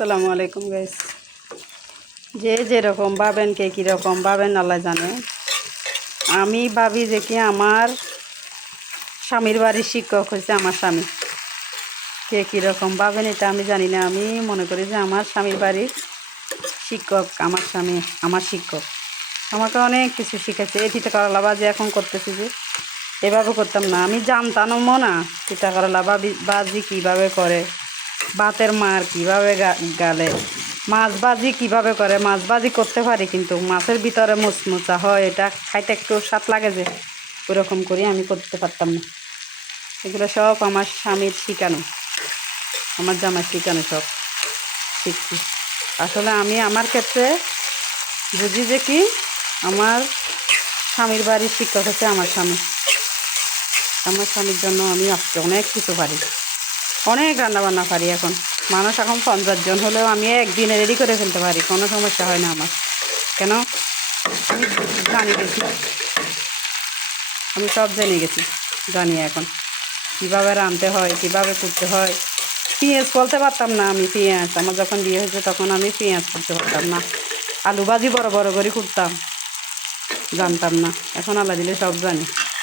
আসসালামু আলাইকুম গাইস। যে যেরকম ভাবেন, কে কীরকম ভাবেন আল্লাহ জানে। আমি ভাবি যে কি আমার স্বামীর বাড়ির শিক্ষক হয়েছে আমার স্বামী। কে কীরকম ভাবেন এটা আমি জানি না। আমি মনে করি যে আমার স্বামীর বাড়ির শিক্ষক আমার স্বামী, আমার শিক্ষক। আমাকে অনেক কিছু শিখেছে। এই তিতা করলা ভাজি এখন করতেছি যে এভাবে করতাম না, আমি জানতামও না তিতা করলা ভাজি কীভাবে করে, ভাতের মার কীভাবে গালে, মাছ ভাজি কীভাবে করে। মাছ ভাজি করতে পারি কিন্তু মাছের ভিতরে মুচমুচা হয়, এটা খাইতে একটু স্বাদ লাগে যে ওরকম করি আমি করতে পারতাম না। এগুলো সব আমার স্বামীর শিখানো, আমার জামাই শিখানো, সব শিখছি। আসলে আমি আমার ক্ষেত্রে বুঝি যে কি আমার স্বামীর বাড়ির শিক্ষক হচ্ছে আমার স্বামী। আমার স্বামীর জন্য আমি আজকে অনেক কিছু পারি, অনেক রান্নাবান্না পারি। এখন মানুষ এখন 50 জন হলেও আমি একদিনে রেডি করে ফেলতে পারি, কোনো সমস্যা হয় না আমার। কেন? আমি জানি গেছি, আমি সব জেনে গেছি, জানি এখন কীভাবে রাঁধতে হয়, কীভাবে করতে হয়। পেঁয়াজ বলতে পারতাম না আমি, পেঁয়াজ আমার যখন বিয়ে হয়েছে তখন আমি পেঁয়াজ করতে পারতাম না। আলু ভাজি বড় বড় করে করতাম, জানতাম না। এখন আল্লাহ দিলে সব জানি।